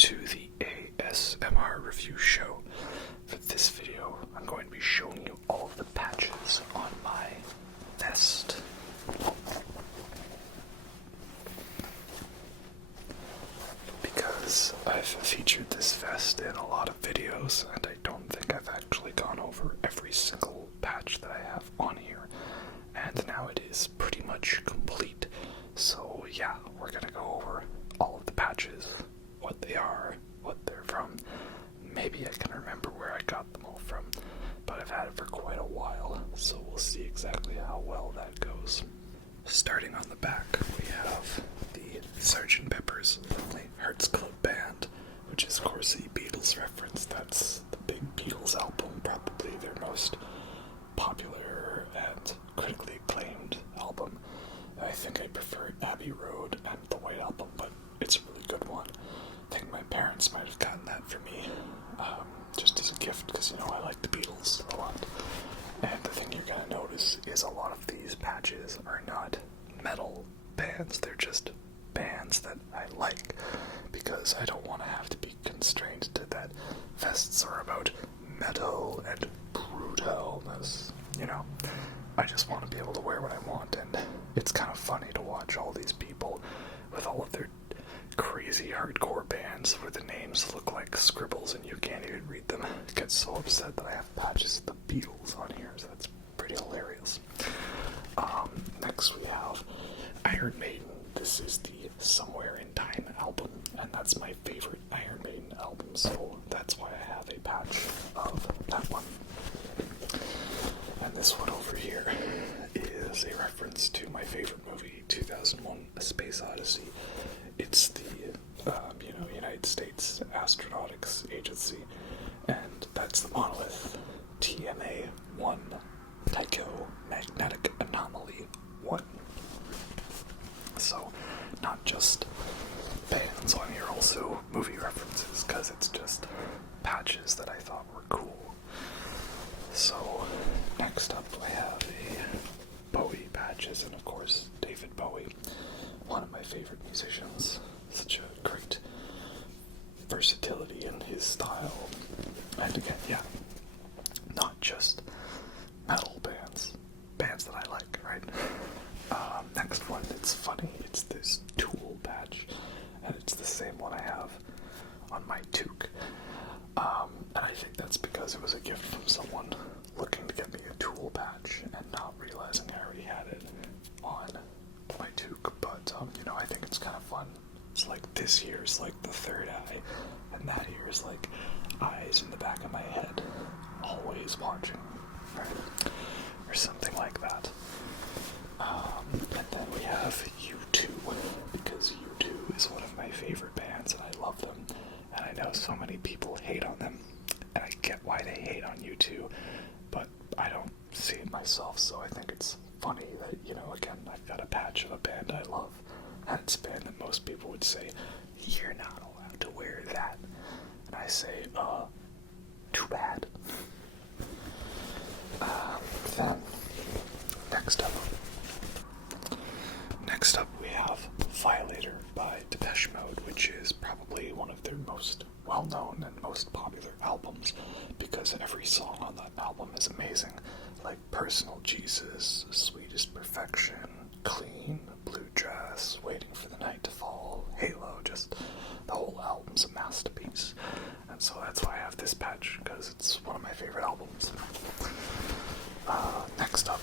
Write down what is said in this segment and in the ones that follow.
to the ASMR review show. For this video, I'm going to be showing you all of the patches on my vest. Because I've featured this vest in a lot of videos, and I don't think I've actually gone over every single patch that I have on here. And now it is pretty much complete. So yeah, we're gonna go over all of the patches, what they are, what they're from. Maybe I can remember where I got them all from, but I've had it for quite a while, so we'll see exactly how well that goes. Starting on the back, we have the Sgt. Pepper's Lonely Hearts Club Band, which is of course a Beatles reference. That's the big Beatles album, probably their most popular and critically acclaimed album. I think I prefer Abbey Road and the White Album, but it's a really good one. I think my parents might have gotten that for me, just as a gift, because, I like the Beatles a lot. And the thing you're going to notice is a lot of these patches are not metal bands, they're just bands that I like, because I don't want to have to be constrained to that vests are about metal and brutalness, I just want to be able to wear what I want, and it's kind of funny to watch all these people with all of their crazy hardcore bands where the names look like scribbles and you can't even read them. I get so upset that I have patches of the Beatles on here, so that's pretty hilarious. Next we have Iron Maiden. This is the Somewhere in Time album, and that's my favorite Iron Maiden album, so that's why I have a patch of that one. And this one over here is a reference to my favorite movie, 2001: A Space Odyssey. It's the, United States Astronautics Agency, and that's the monolith TMA-1, Tycho Magnetic Anomaly 1. So, not just bands on here, also movie references, because it's just patches that I thought were cool. So, next up I have a Bowie patches, and of course David Bowie, one of my favorite musicians. Such a great versatility in his style. And again, not just metal bands that I like, right? Next one, it's funny, it's this Tool patch, and it's the same one I have on my toque. And I think that's because it was a gift from someone looking to get me a Tool patch and not realizing I already had it on my toque. But, I think it's kind of fun. It's like this here's like the third eye, and that here's like eyes in the back of my head, always watching, right? Or something like that. And then we have U2, because U2 is one of my favorite bands, and I love them. And I know so many people hate on them, and I get why they hate on U2, but I don't see it myself, so I think it's funny that, again, I've got a patch of a band I love, and it's a band that most people would say, you're not allowed to wear that. And I say, too bad. Then, next up we have Violator by Depeche Mode, which is probably one of their most well-known and most popular albums, because every song on that album is amazing, like Personal Jesus, Sweetest Perfection, Clean, Blue Dress, Waiting for the Night to Fall, Halo, just the whole album's a masterpiece. And so that's why I have this patch, because it's one of my favorite albums. Next up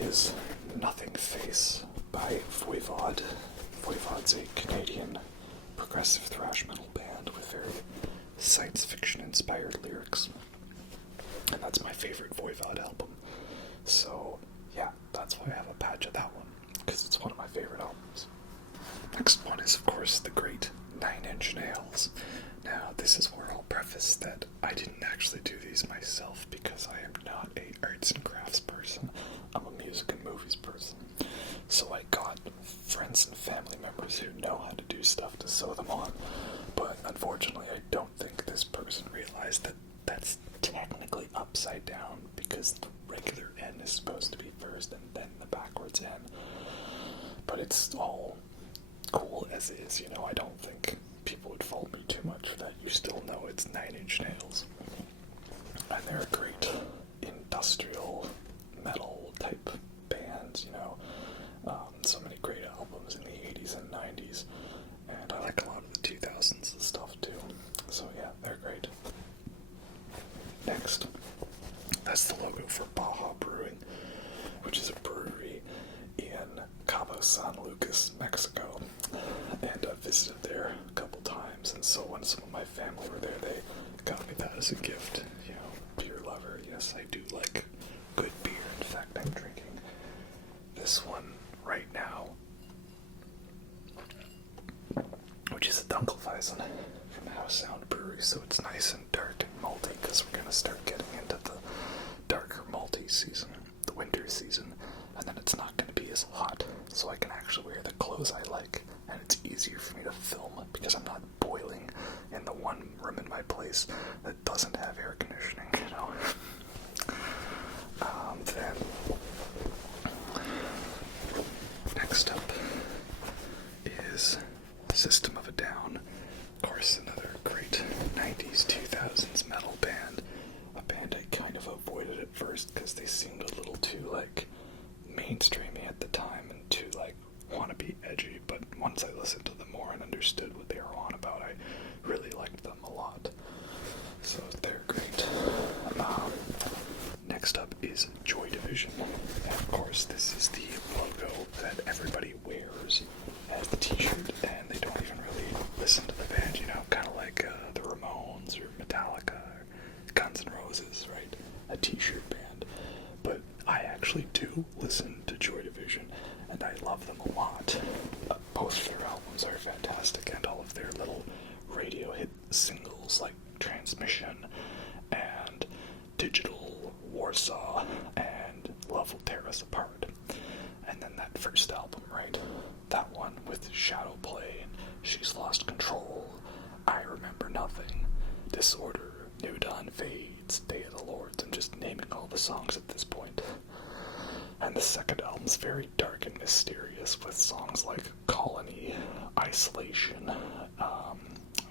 is Nothing Face by Voivod. Voivod's a Canadian progressive thrash metal band with very science fiction inspired lyrics, and that's my favorite Voivod album. So yeah, that's why I have a patch of that one, because it's one of my favorite albums. Next one is of course the great 9 Inch Nails. Now this is where I'll preface that I didn't actually do these myself, because I am not a arts and crafts person. I'm a music and movies person. So I got friends and family members who know how to do stuff to sew them on, but unfortunately I don't think this person realized that that's technically upside down, because the regular N is supposed to be first and then the backwards N. But it's all cool as is, I don't think people would fault me too much for that. You still know it's 9 Inch Nails. And they're a great industrial metal type band, you know. So many great albums in the 80s and 90s. And I like a lot of the 2000s stuff too. So yeah, they're great. Next, that's the logo for Baja Brewing, which is a brewery in Cabo San Lucas, Mexico. And I've visited there a couple times, and so when some of my family were there, they got me that as a gift. You know, beer lover, yes, I do like good beer. In fact, I'm drinking this one right now, which is a Dunkelweizen from House Sound Brewery, so it's nice and dark and malty, because we're going to start getting into the darker malty season, the winter season, and then it's not going to be as hot, so I can actually wear the clothes I like, and it's easier for me to film, because I'm not boiling in the one room in my place that doesn't have air conditioning, you know. Then, next up is System of a Down. Of course, another great 90s, 2000s metal band. A band I kind of avoided at first because they seemed a little too, like, mainstreamy at the time and too, like, wannabe edgy. But once I listened to them more and understood what they were on about, I really liked them a lot. So they're great. Next up is Joy Division. And of course, this is the logo that everybody wears as the t-shirt, and they don't even really listen to the band, you know, kind of like the Ramones or Metallica or Guns N' Roses, right? A t-shirt band. But I actually do listen to Joy Division, and I love them a lot. Both of their albums are fantastic, and all of their little radio hit singles like Transmission and Digital, Warsaw, and Love Will Tear Us Apart. And then that first album, right? That one with Shadow Play, and She's Lost Control, I Remember Nothing, Disorder, New Dawn Fades, Day of the Lords. I'm just naming all the songs at this point. And the second album's very dark and mysterious with songs like Colony, Isolation,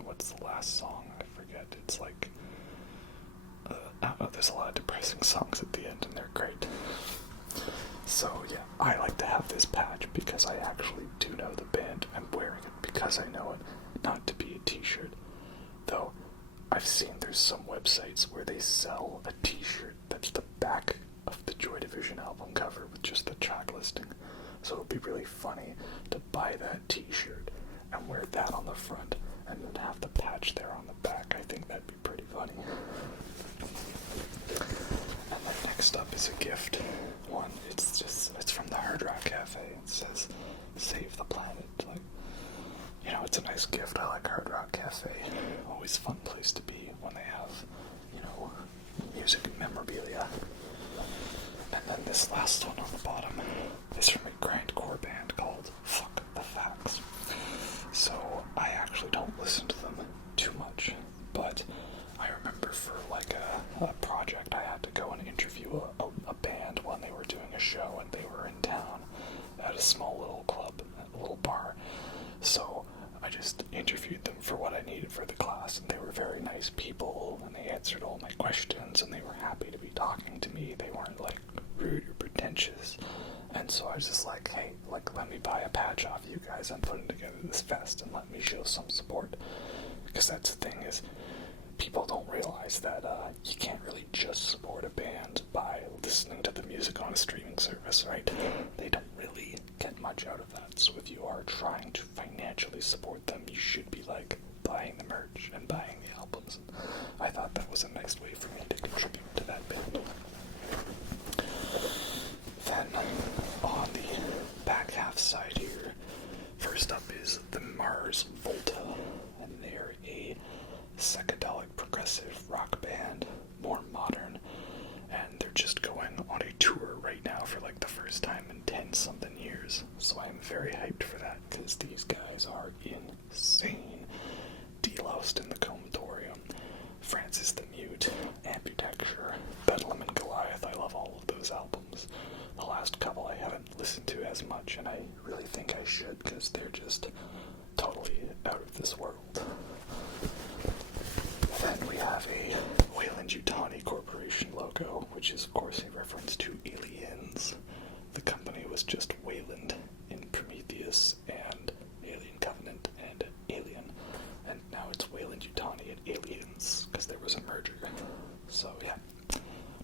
what's the last song? I forget. It's like, I don't know, there's a lot of depressing songs at the end, and they're great. So yeah, I like to have this patch because I actually do know the band. I'm wearing it because I know it, not to be a t-shirt. Though, I've seen there's some websites where they sell a t-shirt that's the back of the Joy Division album cover with just the track listing. So it would be really funny to buy that t-shirt and wear that on the front and then have the patch there on the back. I think that'd be pretty funny. And then next up is a gift one. It's from the Hard Rock Cafe. It says, "Save the Planet." Like, you know, it's a nice gift. I like Hard Rock Cafe. Always a fun place to be when they have, you know, music and memorabilia. And then this last one on the bottom is from a grindcore band called Fuck the Facts. So I actually don't listen to them too much, but I remember for like a project I had to go and interview a band when they were doing a show and they were in town at a small little club, a little bar. So I just interviewed them for what I needed for the class, and they were very nice people, and they answered all my questions, and they were happy to be talking to me. They weren't like rude or pretentious. And so I was just like, hey, like, let me buy a patch off you guys. I'm putting together this fest, and let me show some support. Because that's the thing is, people don't realize that you can't really just support a band by listening to the music on a streaming service, right? They don't really get much out of that. So if you are trying to financially support them, you should be like buying the merch and buying the albums. And I thought that was a nice way for me to contribute to that band. Then on the back half side here, first up is the Mars Volta, and they're a psychedelic progressive rock band, more modern, and they're just going on a tour right now for like the first time in 10-something years. So I'm very hyped for that because these guys are insane. Deloused in the Comatorium, Francis the Mute, Ambutecture, Bedlam and Goliath. I love all of those albums. The last couple I haven't listened to as much, and I really think I should because they're just totally out of this world. logo, which is of course a reference to aliens. The company was just Wayland in Prometheus and Alien Covenant and Alien, and now it's Wayland-Yutani and Aliens because there was a merger. So yeah,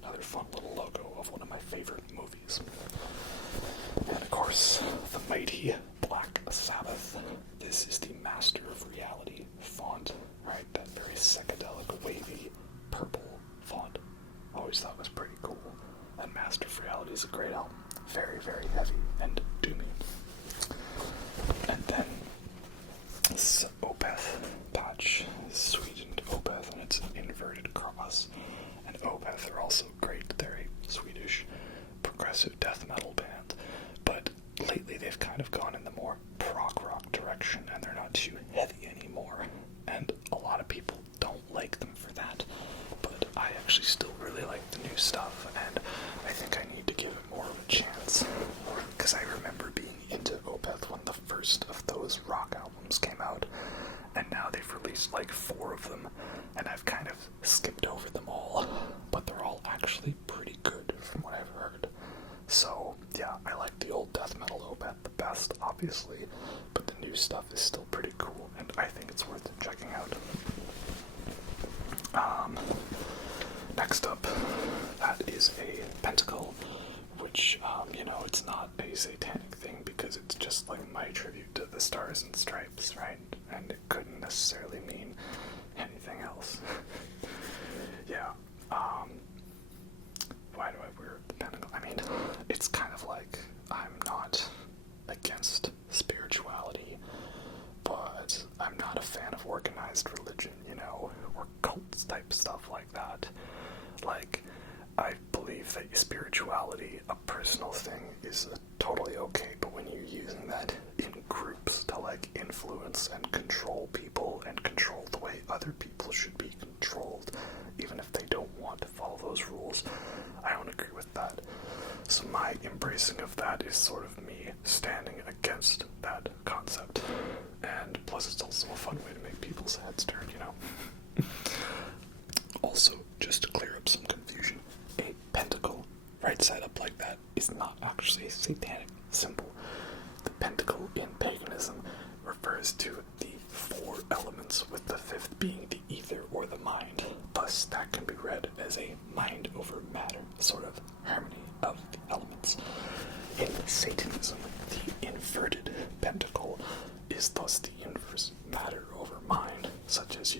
another fun little logo of one of my favorite movies. And of course, the mighty Black Sabbath. This is the Master of Reality font, right? That very psychedelic, wavy, purple font. Always thought was pretty cool. And Master of Reality is a great album. Very, very heavy and doomy. And then this Opeth patch, sweetened Opeth, and it's an inverted cross. And Opeth are also great. They're a Swedish progressive death metal band, but lately they've kind of gone in the more prog rock direction, and they're not too heavy anymore. And a lot of people don't like them for that, but I actually still really like the new stuff, and I think I need to give it more of a chance, because I remember being into Opeth when the first of those rock albums came out, and now they've released like 4 of them, and I've kind of skipped over them all, but they're all actually pretty good from what I've heard. So yeah, I like the old death metal Opeth the best, obviously, but the new stuff is still pretty cool, and I think it's worth checking out. Next up, that is a pentacle, which, it's not a satanic thing because it's just like my tribute to the Stars and Stripes, right? And it couldn't necessarily mean anything else. Yeah, why do I wear the pentacle? I mean, it's kind of like I'm not against spirituality, but I'm not a fan of organized religion, or cults type stuff like that. Like, I believe that spirituality, a personal thing, is totally okay, but when you're using that in groups to, like, influence and control people and control the way other people should be controlled, even if they don't want to follow those rules, I don't agree with that. So my embracing of that is sort of me standing against that concept. And plus it's also a fun way to make people's heads turn, Also, just to clear up some confusion, a pentacle, right side up like that, is not actually a satanic symbol. The pentacle in paganism refers to the 4 elements, with the 5th being the ether or the mind. Thus, that can be read as a mind over matter, sort of harmony of the elements. In Satanism, the inverted pentacle is thus the inverse, matter over mind, such as,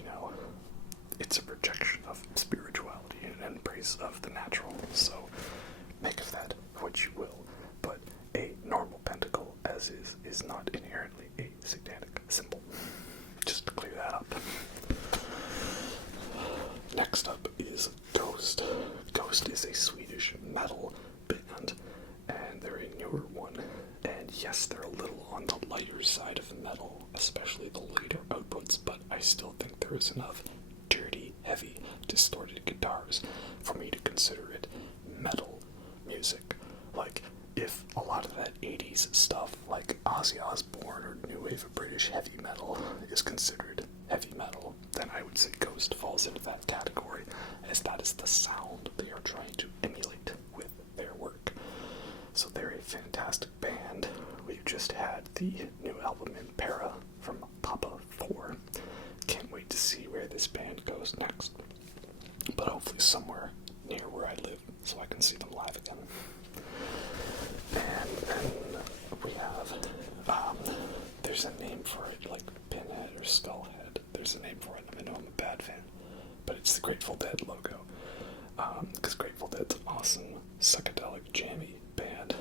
it's a rejection of spirituality and an embrace of the natural. So, make of that what you will, but a normal pentacle, as is not inherently a satanic symbol. Just to clear that up. Next up is Ghost. Ghost is a Swedish metal band, and they're a newer one. And yes, they're a little on the lighter side of metal, especially the later outputs, but I still think there is enough dirty, heavy, distorted guitars for me to consider it metal music. Like, if a lot of that 80s stuff, like Ozzy Osbourne or New Wave of British heavy metal, is considered heavy metal, then I would say Ghost falls into that category, as that is the sound they are trying to emulate with their work. So they're a fantastic band. We've just had the new album Impera from Papa 4. Can't wait to see where this band goes next. But hopefully somewhere near where I live, so I can see them live again. And then we have, there's a name for it, like Pinhead or Skullhead. There's a name for it, I know I'm a bad fan, but it's the Grateful Dead logo. Because Grateful Dead's an awesome, psychedelic, jammy band,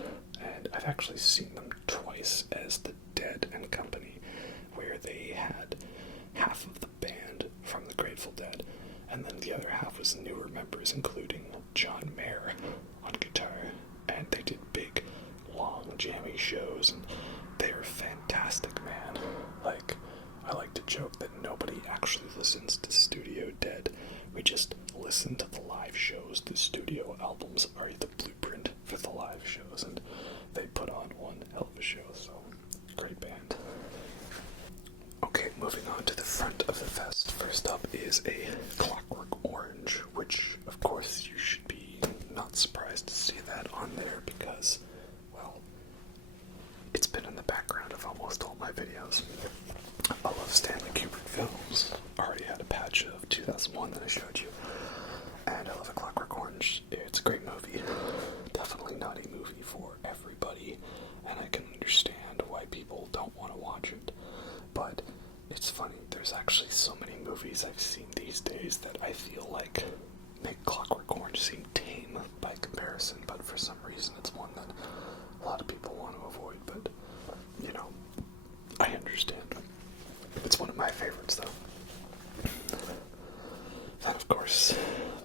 and I've actually seen them twice as the Dead and Company, where they had half of the band from the Grateful Dead, and then the other half was newer members, including John Mayer on guitar, and they did big, long, jammy shows, and they are fantastic, man. Like, I like to joke that nobody actually listens to Studio Dead. We just listen to the live shows. The studio albums are the blueprint for the live shows, and they put on one hell of a show, so great band. Okay, moving on to the front of the fest. First up is a Clockwork Orange, which, of course, you should be videos. I love Stanley Kubrick films. I already had a patch of 2001 that I showed you. And I love A Clockwork Orange. It's a great movie. Definitely not a movie for everybody, and I can understand why people don't want to watch it. But it's funny, there's actually so many movies I've seen these days that I feel like make Clockwork Orange seem tame by comparison, but for some reason it's one that a lot of people want to avoid, but, you know, I understand. It's one of my favorites, though. Then, of course,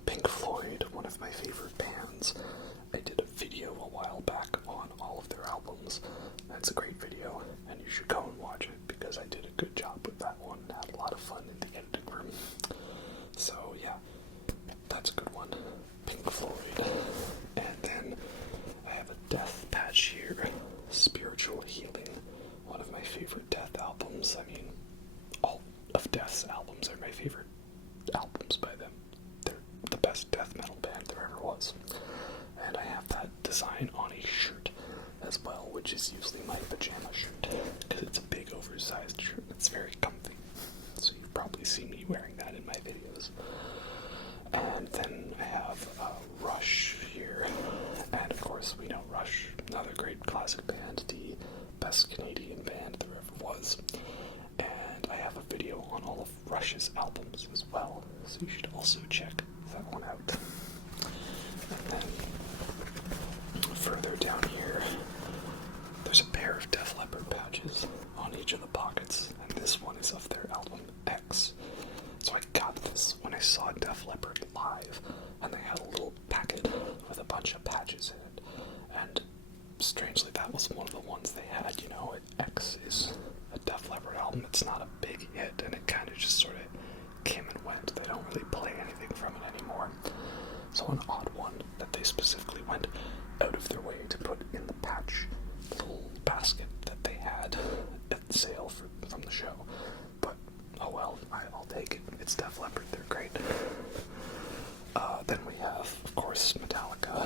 Pink Floyd, one of my favorite bands. I did a video a while back on all of their albums. That's a great video, and you should go and watch it, because I did a good job with that one. I had a lot of fun in the editing room. So, yeah, that's a good one. Pink Floyd. And then I have a Death patch here. Spiritual Healing. One of my favorite Death albums. I mean, all of Death's albums are my favorite albums by them. They're the best death metal band there ever was. And I have that design on a shirt as well, which is usually my pajama shirt, because it's a big oversized shirt. It's very comfy. So you've probably seen me wearing that in my videos. And then I have Rush here. And of course we know Rush, another great classic band, the best Canadian band there ever was. And I have a video on all of Rush's albums as well, so you should also check that one out. And then further down here, there's a pair of Def Leppard patches on each of the pockets, and this one is of their album X. So I got this when I saw Def Leppard live, and they had a little packet with a bunch of patches in it, and strangely that was one of the ones they had. You know, X is a Def Leppard album. It's not a big hit, and it kind of just sort of came and went. They don't really play anything from it anymore. So an odd one that they specifically went out of their way to put in the patch little basket that they had at the sale from the show. But oh well, I'll take it. It's Def Leppard. They're great. Then we have, of course, Metallica.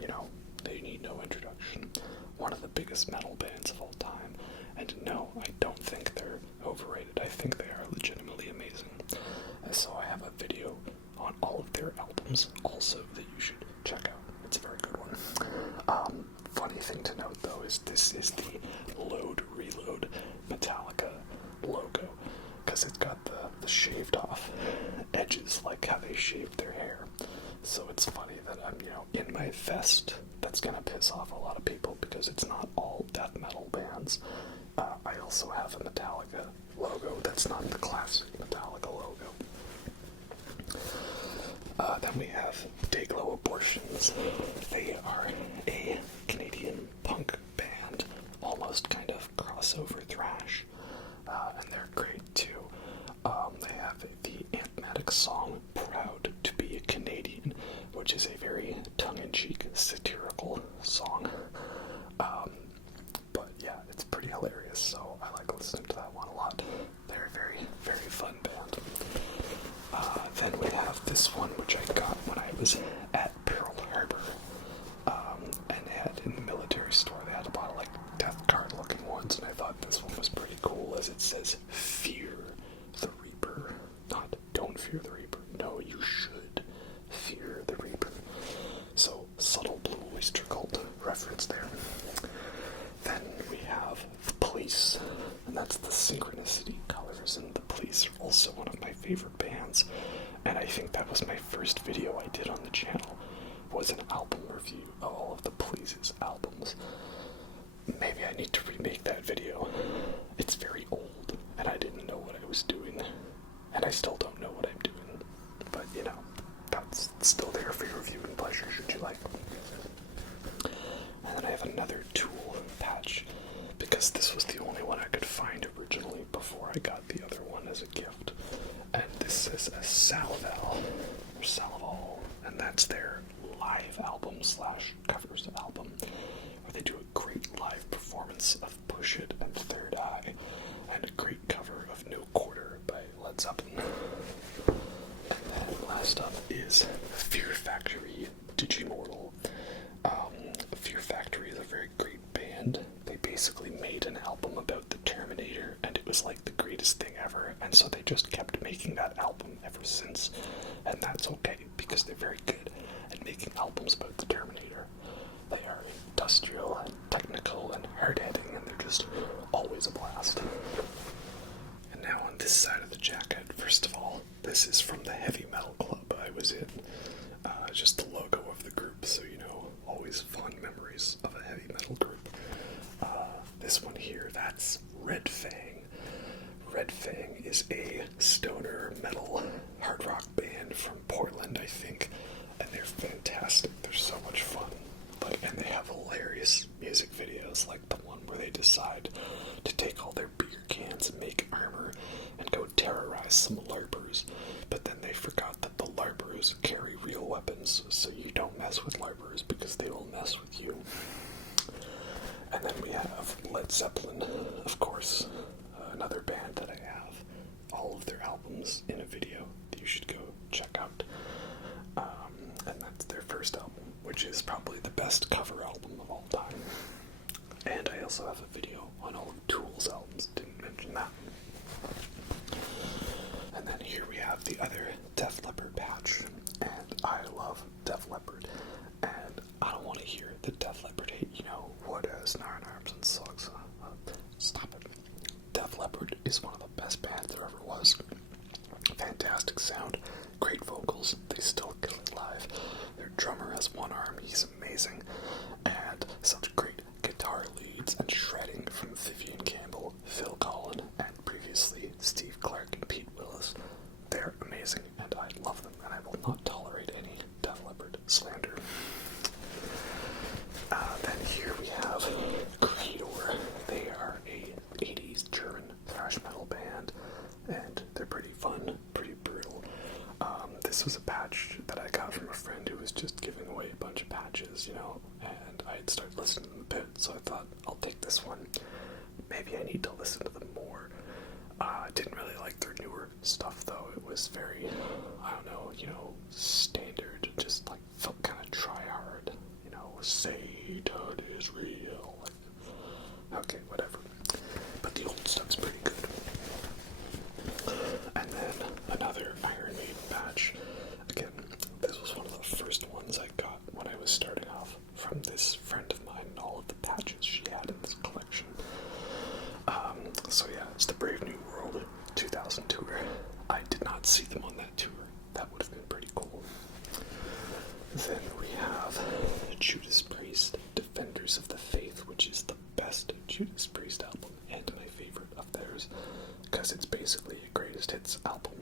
You know, they need no introduction. One of the biggest metal bands of all time. And no, I don't think they're overrated. I think they are legitimately amazing. And so I have a video on all of their albums also that you should check out. It's a very good one. Funny thing to note, though, is this is the Load Reload Metallica logo, because it's got the shaved off edges like how they shaved their hair. So it's funny that I'm, in my vest. That's gonna piss off a lot of people because it's not all death metal bands. I also have a Metallica logo that's not the classic Metallica logo. Then we have Dayglow Abortions. They are a Canadian punk band, almost kind of crossover thrash, and they're great too. They have the Antmatic song Proud to be a Canadian, which is a very tongue-in-cheek, satirical song. But yeah, it's pretty hilarious, so I like listening to that one a lot. They're a very, very fun band. Then we have this one, which I got when I was at Pearl Harbor, and they had in the military store, they had a lot of like death card looking ones, and I thought this one was pretty cool, as it says, Fear the Reaper. Not don't fear the Reaper. No, you should fear the Reaper. So, subtle Blue Oyster Cult reference there. Then we have The Police, and that's the Synchronicity Colors, and The Police are also one of my favorite bands, and I think that was my first video I did on the channel, was an album review of all of The Police's albums. Maybe I need to remake that video. It's very old, and I didn't know what I was doing, and I still don't know what I'm doing, but that's still there for your viewing pleasure, should you like. And then I have another Tool patch, because this was the only one I could find originally before I got the other one as a gift. And this is a Salval, and that's their live album / covers album, where they do a great live performance of Push It and Third Eye, and a great cover of No Quarter by Led Zeppelin. And then last up is Fear Factory Digimortal. Fear Factory is a very great band. They basically made an album about the term and making albums about the Terminator. They are industrial and technical and hard-hitting, and they're just always a blast. And now on this side of the jacket, first of all, this is from the heavy metal club I was in. Just the logo of the group, so you know, always fond memories of a heavy metal group. This one here, that's Red Fang. Red Fang is a stoner metal hard rock band from Portland, I think, and they're fantastic. They're so much fun. And they have hilarious music videos, like the one where they decide to take all their beer cans and make armor and go terrorize some LARPers, but then they forgot that the LARPers carry real weapons, so you don't mess with LARPers because they will mess with you. And then we have Led Zeppelin, of course, another band that I have all of their albums in a video that you should go check out. And that's their first album, which is probably the best cover album of all time. And I also have a video on all of Tool's albums, didn't mention that. And then here we have the other Def Leppard patch, and I love Def Leppard, and I don't want to hear the Def Leppard hate, you know, what is Nine Arms and Slugs? Stop it. Def Leppard is one of the best bands there ever was. Fantastic sound, great vocals, they still kill it live. Their drummer has one arm, he's amazing, and such great guitar leads and shredding from Vivian Campbell, Phil Collin, and previously Steve Clark and Pete Willis. They're amazing, and I love them, and I will not tolerate any Def Leppard slander. Then here we have Creedor. They are a 80s German thrash metal band, and they're pretty fun, pretty brutal. This was a patch that I got from a friend who was just giving away a bunch of patches, you know, and I had started listening to them a bit, so I thought, I'll take this one. Maybe I need to listen to them more. I didn't really like their newer stuff, though. It was very, I don't know, you know, standard, just like felt kind of try-hard, you know, Satan is real. Like, okay, whatever. But the old stuff's pretty good. And then another Iron Maiden patch. Again, this was one of the first ones I got when I was starting off from this friend of mine and all of the patches she had in this collection. So yeah, it's the Brave New World 2000 tour. I did not see them on that tour. That would have been pretty cool. Then we have Judas Priest, Defenders of the Faith, which is the best Judas Priest album and my favorite of theirs, because it's basically a greatest hits album,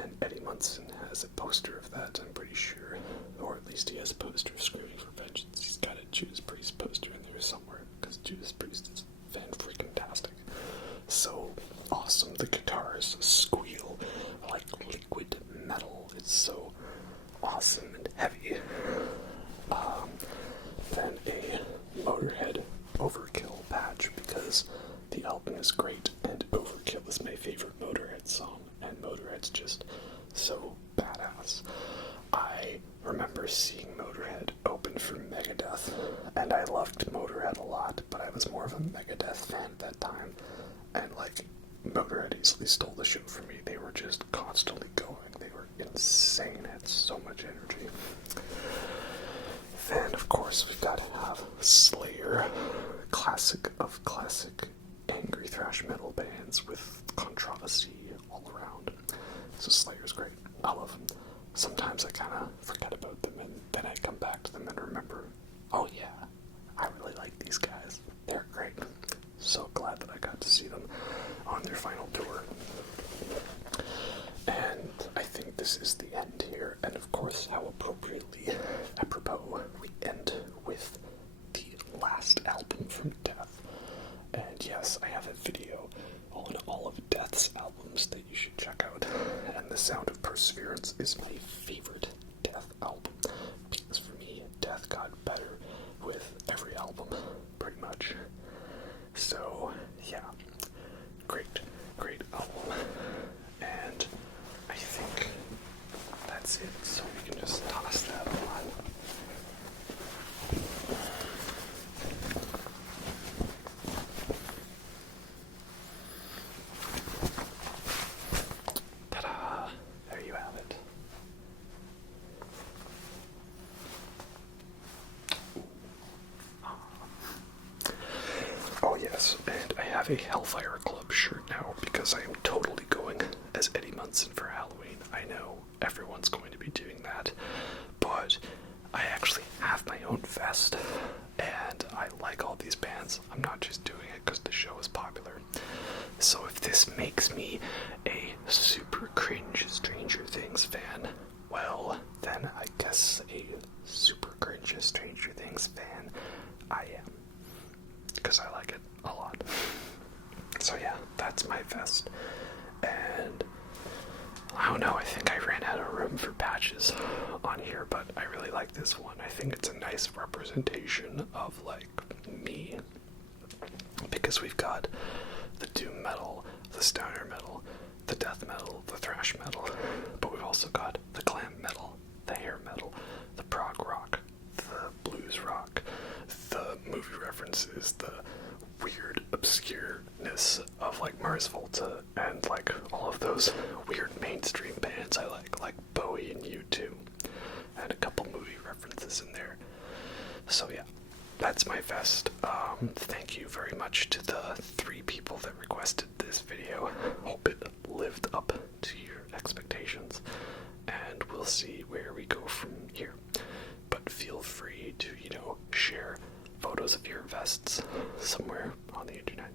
and Eddie Munson has a poster of that, I'm pretty sure, or at least he has a poster of Screaming for Vengeance. He's got a Judas Priest poster in there somewhere, because Judas Priest is fan-freaking-tastic. So awesome. The guitars squeal like liquid metal. It's so awesome and heavy. Then a Motorhead Overkill patch, because the album is great, and Overkill is my favorite Motorhead song, and Motorhead's just so badass. I remember seeing Motorhead open for Megadeth, and I loved Motorhead a lot, but I was more of a Megadeth fan at that time, and like, Motorhead easily stole the show from me. They were just constantly going. They were insane, had so much energy. Then, of course, we've got to have Slayer, classic of classic angry thrash metal bands with controversy all around. So Slayer's great. I love them. Sometimes I kind of forget about them, and then I come back to them and remember, oh yeah, I really like these guys. They're great. So glad that I got to see them on their final tour. And I think this is the end here, and of course, how apropos, we end with the last album from Death. And yes, I have a video on all of Death's albums that you should check out, and The Sound of Perseverance is my favorite Death album, because for me, Death got better with every album, pretty much. So, yeah, great album, and I think that's it, so we can just toss that on. Ta-da! There you have it. have a Hellfire Club shirt now because I am totally going as Eddie Munson for Halloween. I know everyone's going to be doing that, but I actually have my own vest, and I like all these bands. I'm not just doing it because the show is popular. So if this makes me a super cringe Stranger Things fan, well, then I guess a super cringe Stranger Things fan I am. Because I like it a lot. So yeah, that's my vest. And I don't know, I think I ran out of room for patches on here, but I really like this one. I think it's a nice representation of, like, me. Because we've got the doom metal, the stoner metal, the death metal, the thrash metal, but we've also got the glam metal, the hair metal, the prog rock, the blues rock, the movie references, the weird obscureness of, like, Mars Volta, and, like, all of those weird mainstream bands I like Bowie and U2, and a couple movie references in there. So yeah, that's my vest. Thank you very much to the 3 people that requested this video. Hope it lived up to your expectations, and we'll see where we go from here. But feel free to, share photos of your vests somewhere on the internet,